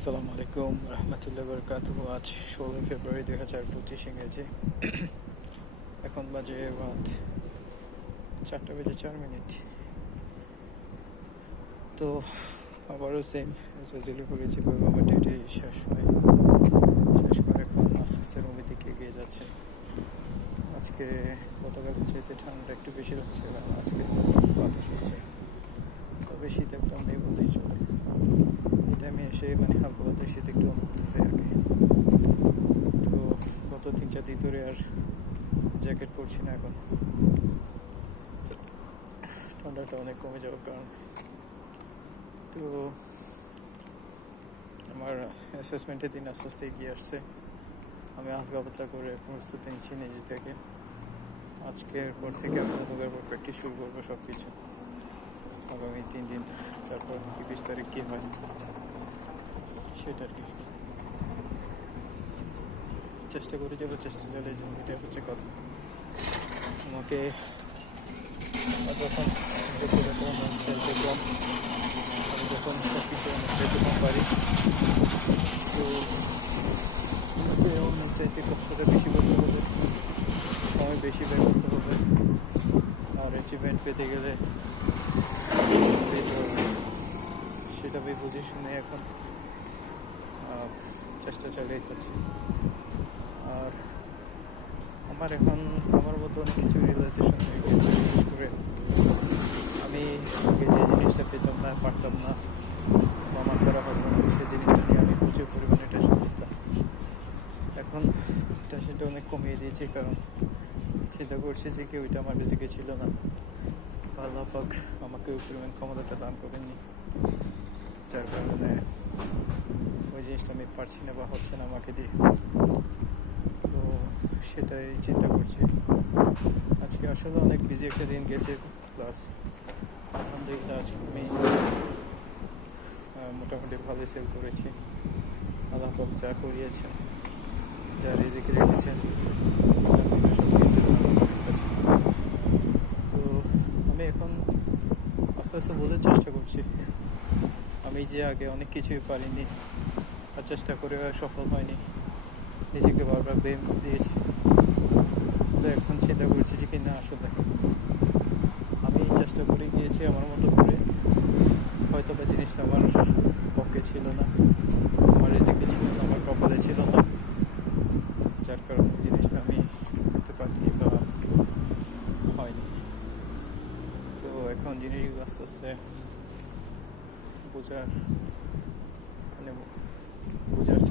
আসসালামু আলাইকুম রহমতুল্লাহ বরকাতুহু। আজ 16 ফেব্রুয়ারি 2025 ইংরেজি। এখন বাজে রাত 4:04। তো আবারও সেম রেজুলি করেছি, আমার ডিউটি শেষ করে এখন আস্তে আস্তে রুমের দিকে এগিয়ে যাচ্ছে। আজকে গতকালের চাইতে ঠান্ডা একটু বেশি হচ্ছে, কারণ আজকে বাতাস হচ্ছে, তবে শীত একদম নেই বললেই চলে। এই টাইমে এসে হালকা বাতাস শীত একটু অনুভূত হয় আর কি। তো গত 3-4 দিন ধরে আর জ্যাকেট পরছি না, এখন ঠান্ডাটা অনেক কমে যাওয়ার কারণে। তো আমার অ্যাসেসমেন্টের দিন আস্তে আস্তে এগিয়ে আসছে। আমি হালকা পাতলা করে প্রস্তুতি নিচ্ছি নিজ থেকে। আজকের পর থেকে আমি নতুনের পর প্র্যাকটিস শুরু করবো সব কিছু আগামী 3 দিন। তারপর 20 তারিখ কী হয় সেটা আর কি চেষ্টা করে যাবো, চেষ্টা চালিয়ে যাবো, এটা হচ্ছে কথা। আমাকে যখন চাইতে কম, আমি যখন সব কিছু চাইতে কম পারি, তো এমন চাইতে কষ্টটা বেশি করতে হবে, সময় বেশি ব্যয় করতে হবে, আর অ্যাচিভমেন্ট পেতে গেলে সেটা বুঝে শুনে এখন চেষ্টা চালিয়ে যাচ্ছি। আর আমার মতো অনেক কিছু রিয়েলাইজেশন হয়ে গেছে। বিশেষ করে আমি আগে যে জিনিসটা পেতাম না, পারতাম না, বা আমার দ্বারা হতো না, সেই জিনিসটা নিয়ে আমি প্রচুর পরিমাণে টেনশন করতাম। এখন টেনশনটা অনেক কমিয়ে দিয়েছি, কারণ চিন্তা করছি যে কি ওইটা আমার বেসিকে ছিল না। আল্লাহ পাক আমাকে ওই পরিমাণ ক্ষমতাটা দান করেননি, যার কারণে ওই জিনিসটা আমি পারছি না বা হচ্ছে না আমাকে দিয়ে। তো সেটাই চিন্তা করছি। আজকে আসলে অনেক বিজি একটা দিন গেছে, প্লাস আলহামদুলিল্লাহ আজকে আমি মোটামুটি ভালোই সেল করেছি। আল্লাহ পাক যা করিয়েছেন, যা রিজিকে রেখেছেন, তো আমি এখন আস্তে আস্তে বোঝার চেষ্টা করছি আমি যে আগে অনেক কিছুই পারিনি আর চেষ্টা করে সফল হয়নি, নিজেকে বারবার ব্লেম দিয়েছি। তো এখন চিন্তা করছি যে কিনা আসলে আমি চেষ্টা করে গিয়েছি আমার মতো করে, হয়তো বা জিনিসটা আমার পক্ষে ছিল না, আমার রিজিকে ছিল না, আমার কপালে ছিল না, যার কারণে জিনিসটা আমি করতে পারিনি বা হয়নি। তো এখন জিনিসগুলো আস্তে আস্তে বোঝার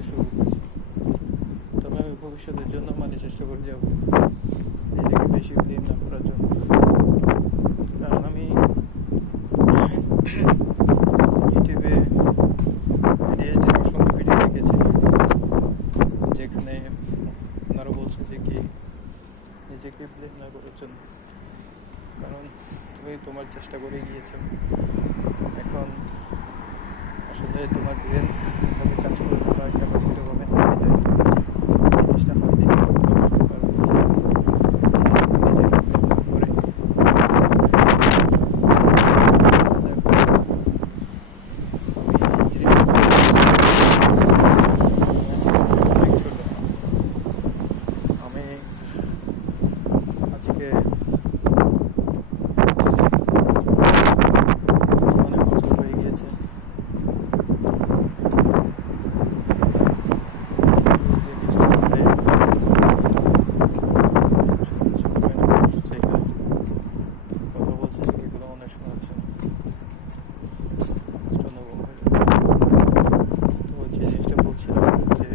শুরু করছি। তবে আমি ভবিষ্যতের জন্য চেষ্টা করে যাব নিজেকে বেশি ব্লেম না করার জন্য, কারণ আমি ইউটিউবে ADHD অসংখ্য ভিডিও দেখেছি, যেখানে ওনারা বলছে যে কি নিজেকে ব্লেম না করার জন্য, কারণ তুমি তোমার চেষ্টা করে গিয়েছো। এখন আসলে তোমার ব্রেন ভাবে কাজ করবে বা ক্যাপাসিটি ভাবে নামিয়ে দেয়, জিনিসটা হয়নি। আমি আজকে অনেক বছর হয়ে গিয়েছে কথা বলছে, এগুলো মনে শোনাচ্ছে না, তো যে জিনিসটা বলছিলাম যে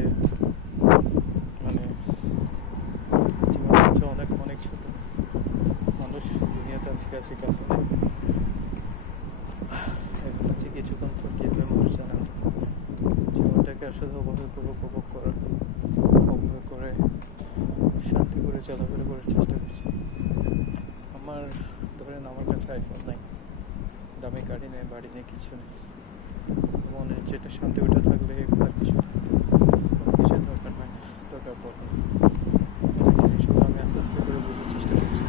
জীবন হচ্ছে অনেক অনেক ছোট। মানুষ দুনিয়াতে আজকে আছে কাল তো নেই। এখন হচ্ছে কিছুক্ষণ পর কি হবে মানুষ জানে না। জীবনটাকে আসলে উপভোগ করে শান্তি করে চলাফেরা করার চেষ্টা করছি। ধরেন আমার কাছে আইফোন নাই, দামি গাড়ি নেই, বাড়ি নেই, কিছু নেই, মনে যেটা শান্তি ওটা থাকলে আর কিছু দরকার হয় না, দরকার পড়ে না। জিনিসগুলো আমি আস্তে আস্তে করে বোঝার চেষ্টা করছি।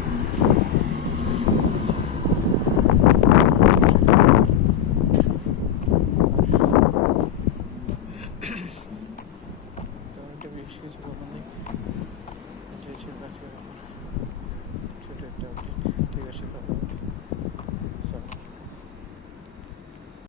বেশি কিছু বলার নেই, এটাই ছিল আজকের আমার ছোটো একটা আপডেট। ঠিক আছে,